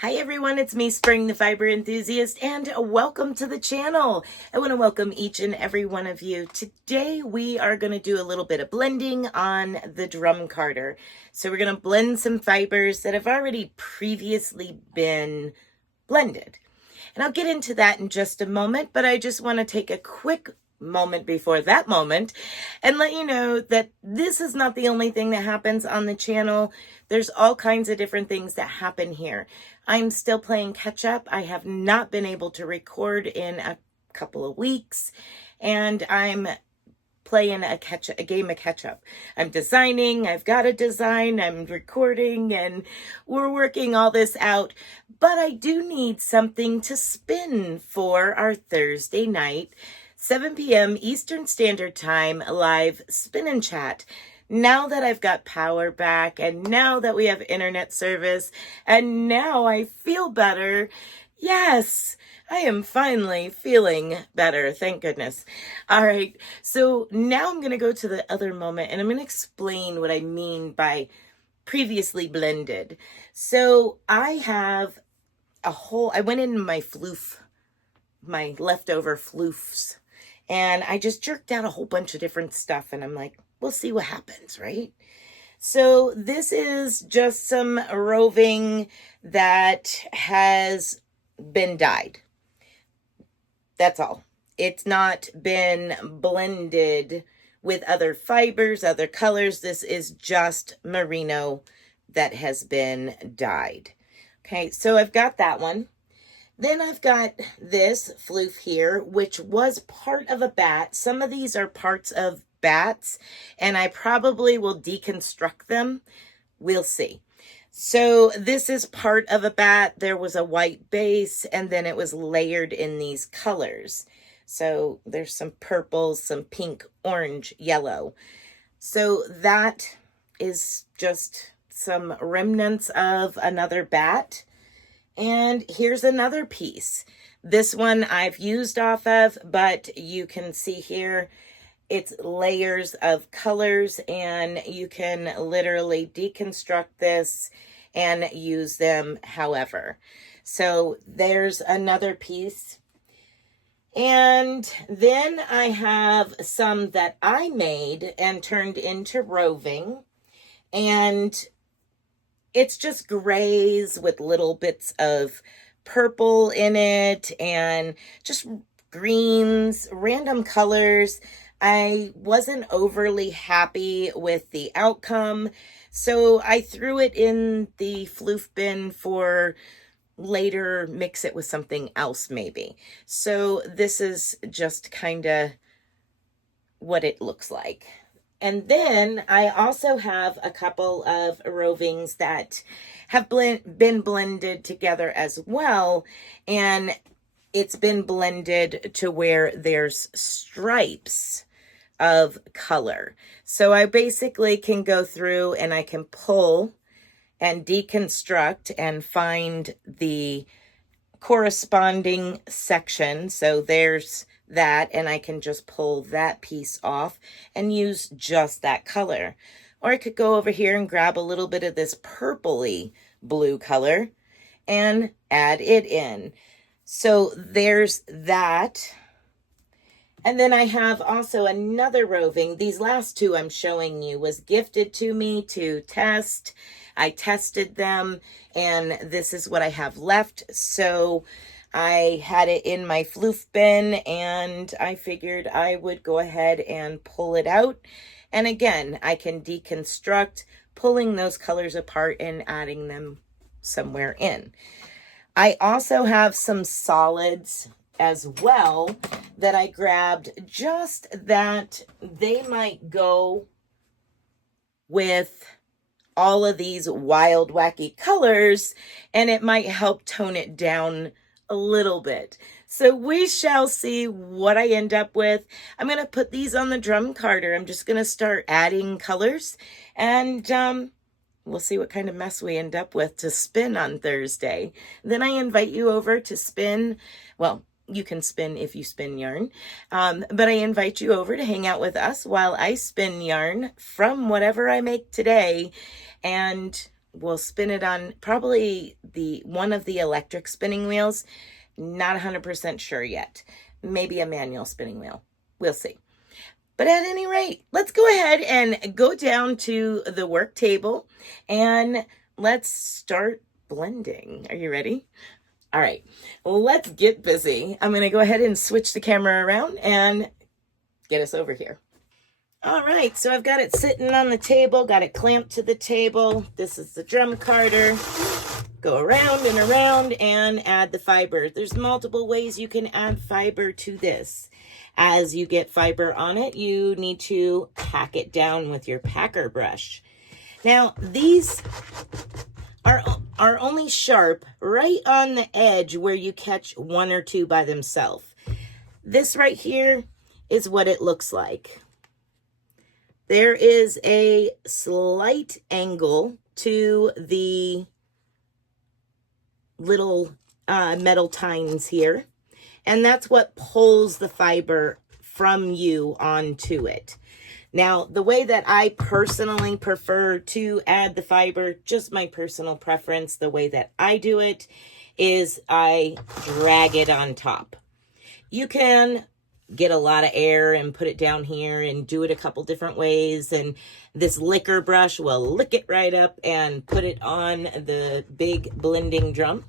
Hi everyone, it's me, Spring, the fiber enthusiast, and welcome to the channel. I want to welcome each and every one of you. Today we are going to do a little bit of blending on the drum carder. So we're going to blend some fibers that have already previously been blended. And I'll get into that in just a moment, but I just want to take a quick moment before that moment and let you know that this is not the only thing that happens on the channel. There's all kinds of different things that happen here. I'm still playing catch up. I have not been able to record in a couple of weeks, and I'm playing a game of catch up. I'm designing, I've got a design, I'm recording, and we're working all this out. But I do need something to spin for our Thursday night 7 p.m. Eastern Standard Time live spin and chat. Now that I've got power back, and now that we have internet service, and now I feel better, yes, I am finally feeling better, thank goodness. All right, so now I'm going to go to the other moment, and I'm going to explain what I mean by previously blended. So I have I went in my my leftover floofs, and I just jerked out a whole bunch of different stuff, and I'm like, we'll see what happens, right? So this is just some roving that has been dyed. That's all. It's not been blended with other fibers, other colors. This is just merino that has been dyed. Okay, so I've got that one. Then I've got this floof here, which was part of a bat. Some of these are parts of bats, and I probably will deconstruct them. We'll see. So this is part of a bat. There was a white base, and then it was layered in these colors. So there's some purple, some pink, orange, yellow. So that is just some remnants of another bat. And here's another piece. This one I've used off of, but you can see here, it's layers of colors, and you can literally deconstruct this and use them however. So there's another piece. And then I have some that I made and turned into roving, and it's just grays with little bits of purple in it and just greens, random colors. I wasn't overly happy with the outcome, so I threw it in the floof bin for later, mix it with something else maybe. So this is just kind of what it looks like. And then I also have a couple of rovings that have been blended together as well. And it's been blended to where there's stripes of color. So I basically can go through and I can pull and deconstruct and find the corresponding section. So there's that, and I can just pull that piece off and use just that color. Or I could go over here and grab a little bit of this purpley blue color and add it in. So there's that. And then I have also another roving. These last two I'm showing you was gifted to me to test. I tested them, and this is what I have left. So I had it in my floof bin, and I figured I would go ahead and pull it out. And again, I can deconstruct, pulling those colors apart and adding them somewhere in. I also have some solids as well that I grabbed, just that they might go with all of these wild, wacky colors, and it might help tone it down a little bit. So we shall see what I end up with. I'm going to put these on the drum carder. I'm just going to start adding colors, and we'll see what kind of mess we end up with to spin on Thursday. Then I invite you over to spin. Well, you can spin if you spin yarn, but I invite you over to hang out with us while I spin yarn from whatever I make today. And we'll spin it on probably one of the electric spinning wheels. Not 100% sure yet. Maybe a manual spinning wheel. We'll see. But at any rate, let's go ahead and go down to the work table and let's start blending. Are you ready? All right, well, let's get busy. I'm going to go ahead and switch the camera around and get us over here. All right, so I've got it sitting on the table, got it clamped to the table. This is the drum carder. Go around and add the fiber. There's multiple ways you can add fiber to this. As you get fiber on it, you need to pack it down with your packer brush. Now, these are only sharp right on the edge where you catch one or two by themselves. This right here is what it looks like. There is a slight angle to the little metal tines here, and that's what pulls the fiber from you onto it. Now, the way that I personally prefer to add the fiber, just my personal preference, the way that I do it is I drag it on top. You can get a lot of air and put it down here and do it a couple different ways, and this liquor brush will lick it right up and put it on the big blending drum,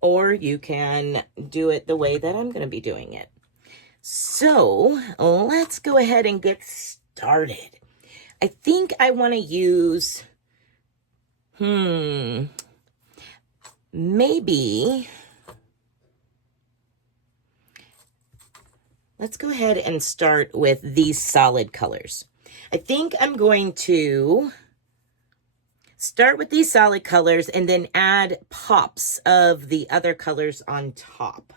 or you can do it the way that I'm going to be doing it. So let's go ahead and get started. I think I want to use maybe let's go ahead and start with these solid colors. I think I'm going to start with these solid colors and then add pops of the other colors on top.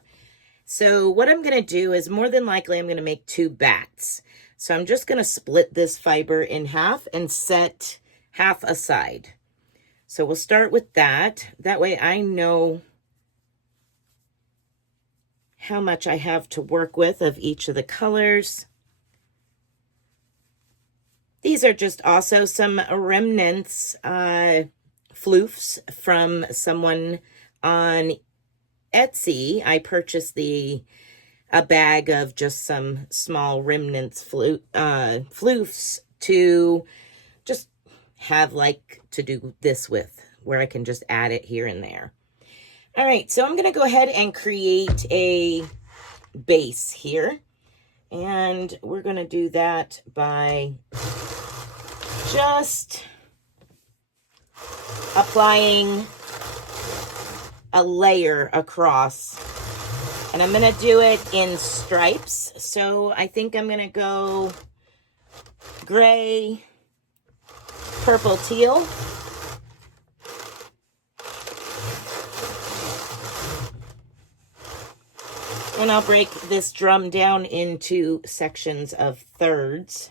So what I'm going to do is more than likely I'm going to make two bats. So I'm just going to split this fiber in half and set half aside. So we'll start with that. That way I know how much I have to work with of each of the colors. These are just also some remnants, floofs from someone on Etsy. I purchased a bag of just some small remnants floofs to just have to do this with, where I can just add it here and there. All right, so I'm going to go ahead and create a base here. And we're going to do that by just applying a layer across. And I'm going to do it in stripes. So I think I'm going to go gray, purple, teal. And I'll break this drum down into sections of thirds.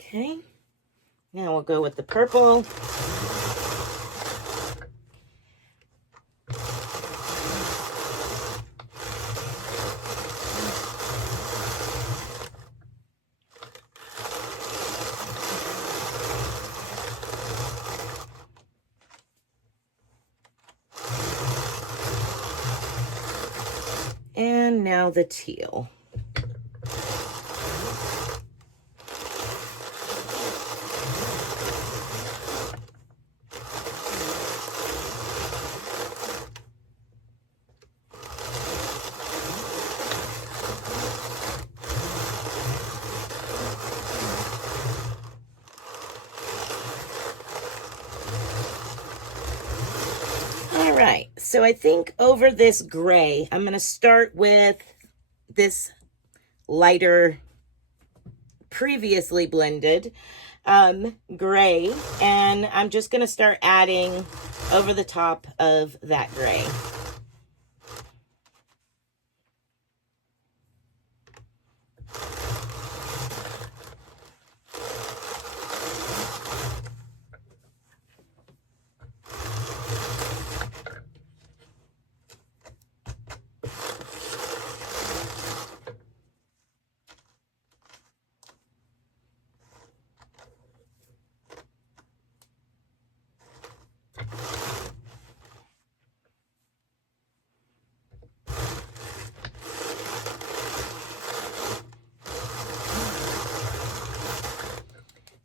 Okay, now we'll go with the purple. And now the teal. All right, so I think over this gray, I'm going to start with this lighter, previously blended gray, and I'm just going to start adding over the top of that gray.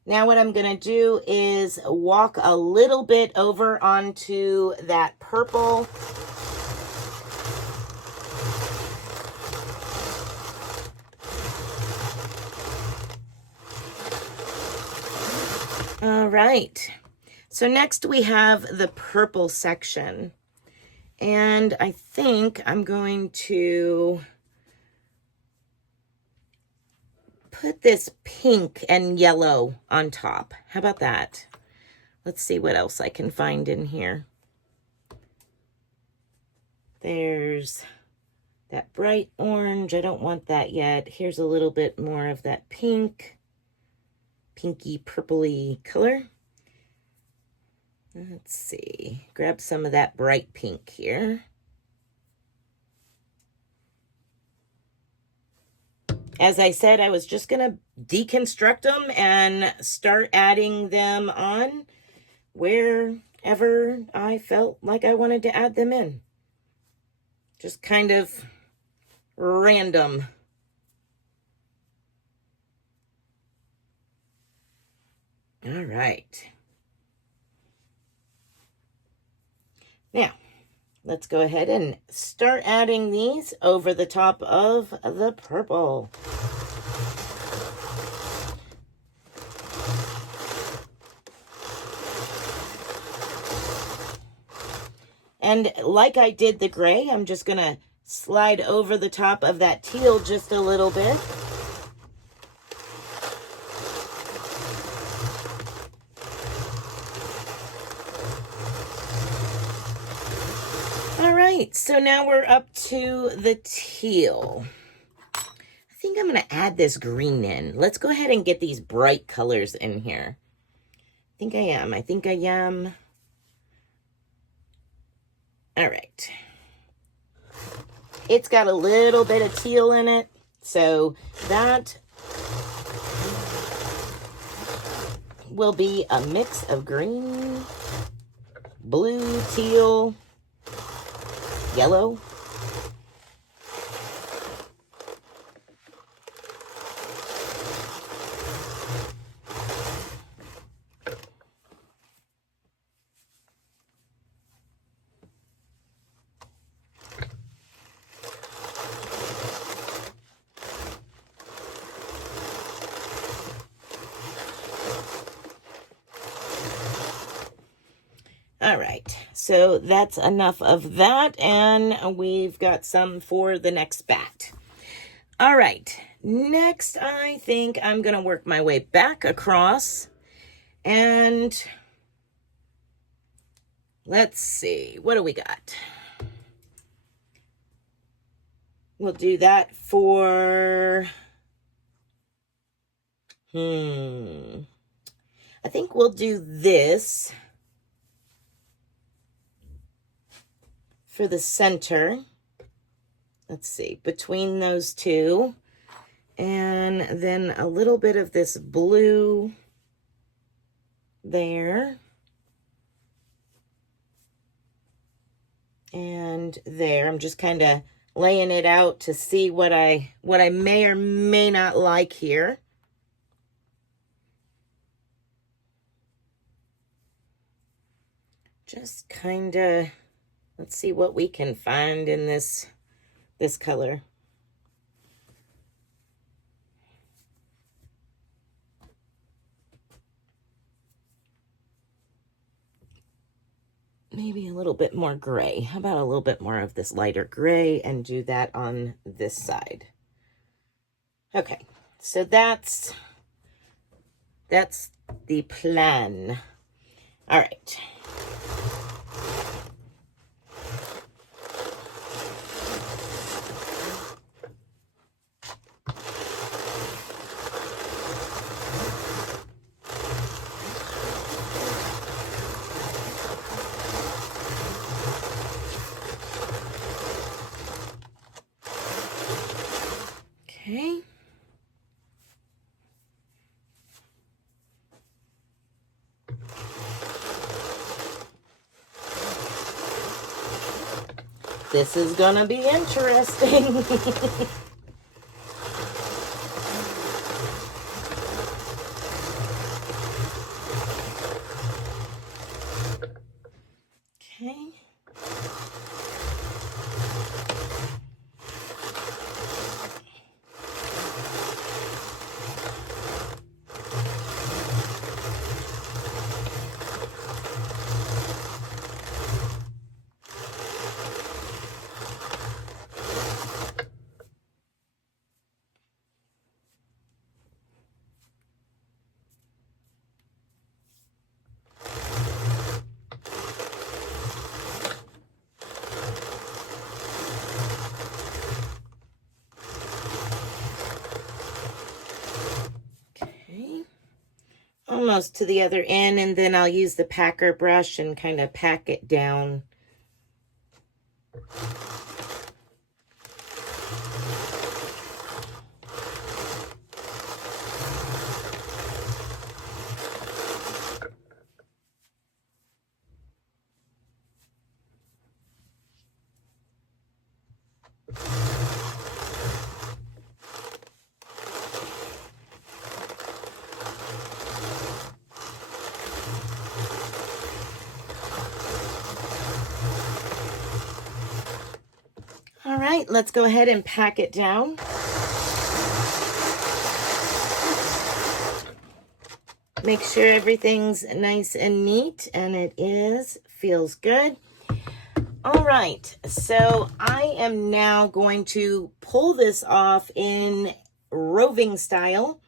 Now what I'm going to do is walk a little bit over onto that purple. All right. So next we have the purple section. And I think I'm going to put this pink and yellow on top. How about that? Let's see what else I can find in here. There's that bright orange. I don't want that yet. Here's a little bit more of that pink, pinky purpley color. Let's see. Grab some of that bright pink here. As I said, I was just going to deconstruct them and start adding them on wherever I felt like I wanted to add them in. Just kind of random. All right. Now, let's go ahead and start adding these over the top of the purple. And like I did the gray, I'm just going to slide over the top of that teal just a little bit. All right, so now we're up to the teal. I think I'm going to add this green in. Let's go ahead and get these bright colors in here. I think I am. All right. It's got a little bit of teal in it, so that will be a mix of green, blue, teal, yellow. All right, so that's enough of that, and we've got some for the next bat. All right, next I think I'm going to work my way back across, and let's see, what do we got? We'll do that for, I think we'll do this for the center. Let's see, between those two. And then a little bit of this blue there. And there. I'm just kind of laying it out to see what I may or may not like here. Just kind of, let's see what we can find in this color. Maybe a little bit more gray. How about a little bit more of this lighter gray and do that on this side? Okay, so that's the plan. All right. Okay. This is gonna be interesting. almost to the other end, and then I'll use the packer brush and kind of pack it down. All right, let's go ahead and pack it down. Make sure everything's nice and neat, and it is. Feels good. All right, so I am now going to pull this off in roving style,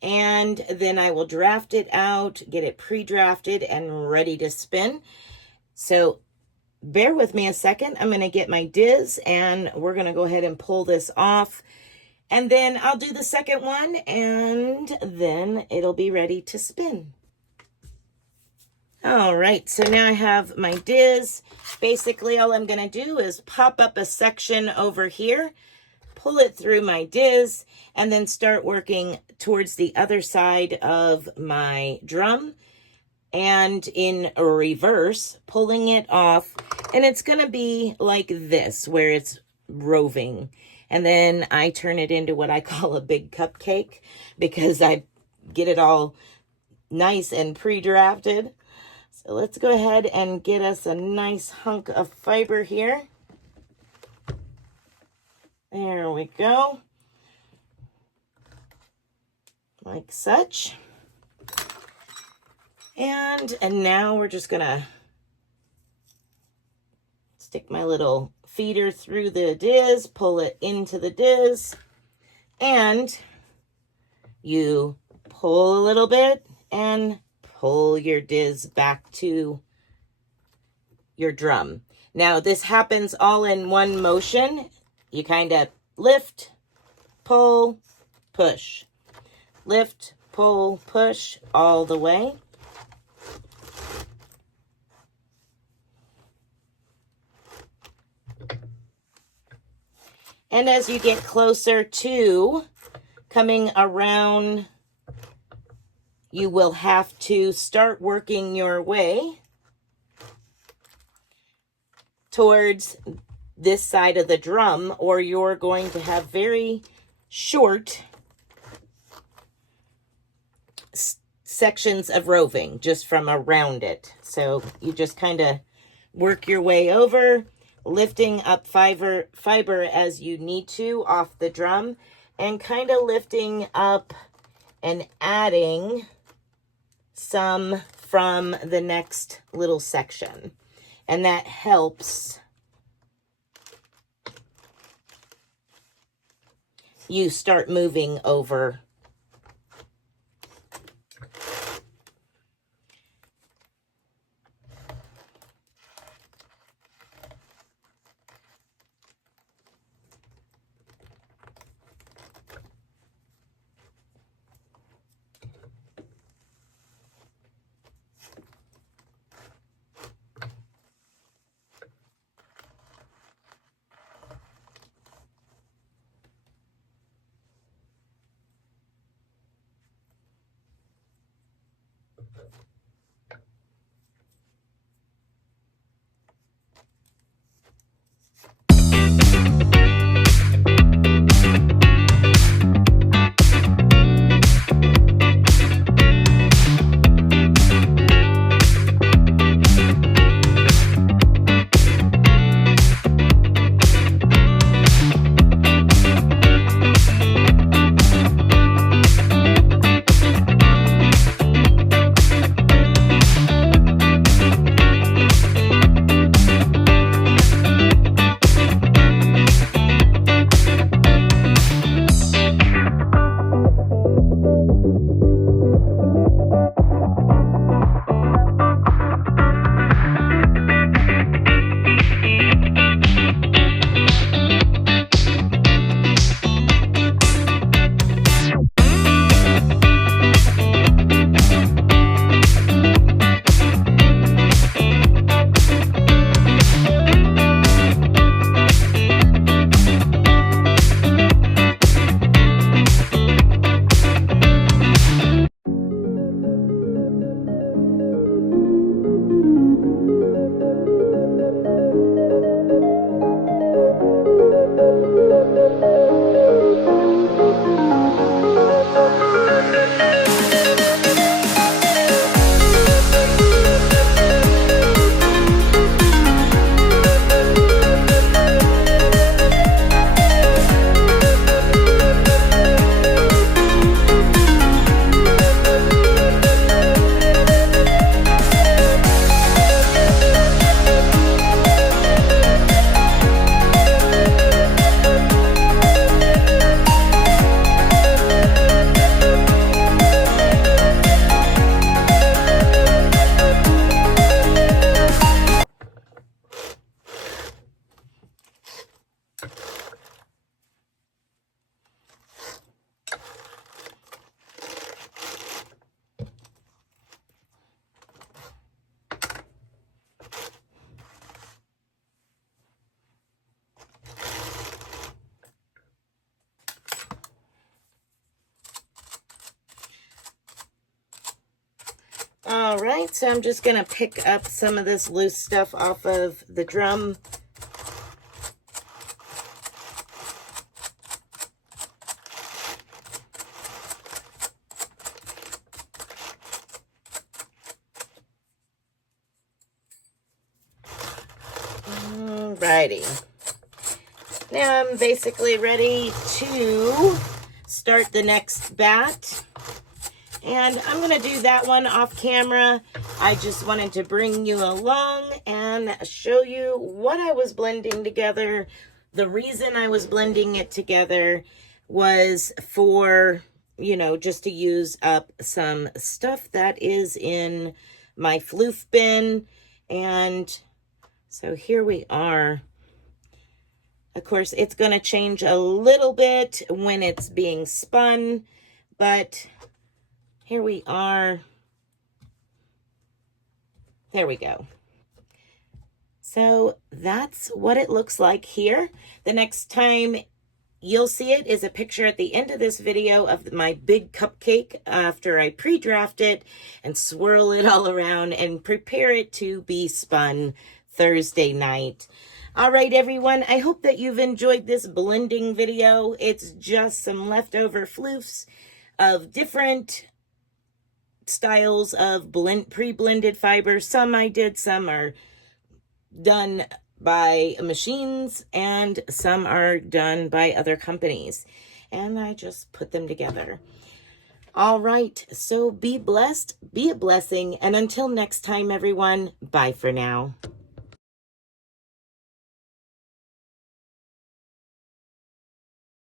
and then I will draft it out, get it pre-drafted and ready to spin. So bear with me a second. I'm going to get my Diz, and we're going to go ahead and pull this off. And then I'll do the second one, and then it'll be ready to spin. All right, so now I have my Diz. Basically, all I'm going to do is pop up a section over here, pull it through my Diz, and then start working towards the other side of my drum. And in reverse, pulling it off. And it's going to be like this, where it's roving. And then I turn it into what I call a big cupcake, because I get it all nice and pre-drafted. So let's go ahead and get us a nice hunk of fiber here. There we go. Like such. And now we're just gonna stick my little feeder through the Diz, pull it into the Diz, and you pull a little bit and pull your Diz back to your drum. Now this happens all in one motion. You kind of lift, pull, push, lift, pull, push all the way. And as you get closer to coming around, you will have to start working your way towards this side of the drum, or you're going to have very short sections of roving just from around it. So you just kind of work your way over, lifting up fiber as you need to off the drum, and kind of lifting up and adding some from the next little section. And that helps you start moving over. All right, so I'm just gonna pick up some of this loose stuff off of the drum. Alrighty. Now I'm basically ready to start the next bat. And I'm going to do that one off camera. I just wanted to bring you along and show you what I was blending together. The reason I was blending it together was for, you know, just to use up some stuff that is in my floof bin. And so here we are. Of course, it's going to change a little bit when it's being spun, but here we are. There we go. So that's what it looks like here. The next time you'll see it is a picture at the end of this video of my big cupcake after I pre-draft it and swirl it all around and prepare it to be spun Thursday night. All right, everyone, I hope that you've enjoyed this blending video. It's just some leftover floofs of different styles of pre-blended fibers. Some I did, some are done by machines, and some are done by other companies. And I just put them together. All right, so be blessed, be a blessing, and until next time, everyone, bye for now.